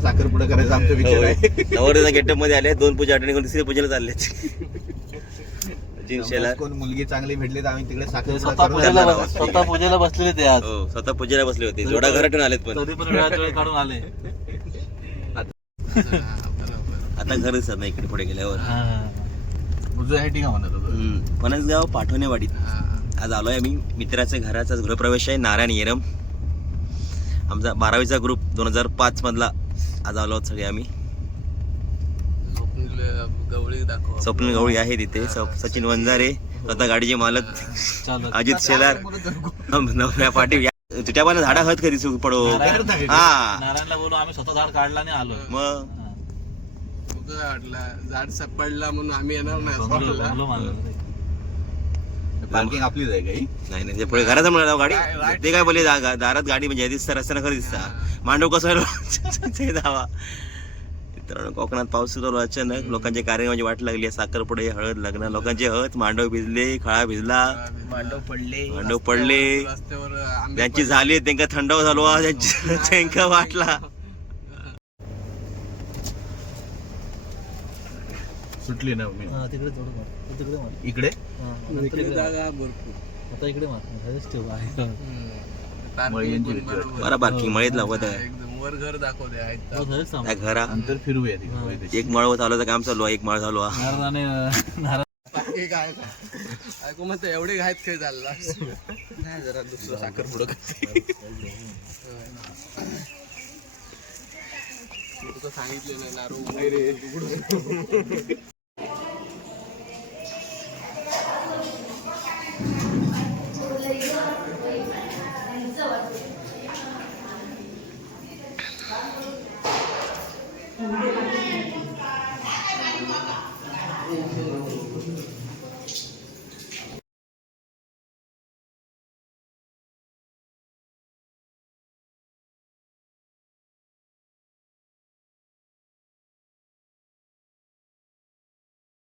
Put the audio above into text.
साखरपुडा करायचा आमचा विचार आहे. नवऱ्याच्या गेटअप मध्ये आले, 2 पूजा अटेंड करून तिसऱ्या पूजेला चालले. जिनशेला कोण मुलगी चांगली भेटली तर आम्ही तिकडे साखरपुडा स्वतः पूजेला बसलेले ते आज. हो, स्वतः पूजेला बसले होते. जोडा घरातून आलेत पण तरी पण वेळात वेळ काढून आले. आता घर दिसत नाही इकडे पुढे गेल्यावर. फणसगाव पाठवणेवाडीत आज आलोय आम्ही. मित्राच्या घराचा गृहप्रवेश आहे. नारायण येरम, आमचा 12वीचा ग्रुप 2005 मधला. आज आलो आहोत सगळे आम्ही. स्वप्नील गवळी आहे तिथे. सचिन वंजारे स्वतः गाडीचे मालक. अजित शेलार, नवऱ्या पाटील. तुझ्या पण झाडा हत कधी सुख पडो. हा, नारायणला बोलू आम्ही स्वतः झाड काढला आणि आलो. मग झाड सापडला म्हणून आम्ही येणार नाही. पार्किंग आपलीच आहे काही नाही नाही, ते पुढे घराचा म्हणा गाडी. ते काय बोलले, दारात गाडी म्हणजे दिसता, रस्त्यानं खरं दिसता. मांडव कसं धावा. मित्रांनो, कोकणात पाऊस सुरू झाला अचानक. लोकांचे कार्यक्रमाची वाट लागली. साखरपुडे, हळद, लग्न, लोकांचे हळद. मांडव भिजले, खळा भिजला, मांडव पडले. रस्त्यावर ज्यांची झाली त्यांना थंडाव झालो, त्यांना वाटला. सुटली ना मी तिकडे तिकडे मार. इकडे जागा भरपूर. आता इकडे मार. ठेव आहे. बरं बाकी मळीत लावत आहे. एकदम वर घर दाखवते. त्या घरा अंतर फिरूया तिकडे. एक मळ चालू काम चालू आहे. एक मळ चालू आहे. ऐकू म्हणतो एवढे घायत खेळ चालला. नाही, जरा दुसरं साखरपुडा तुझं सांगितलं नाही नारू.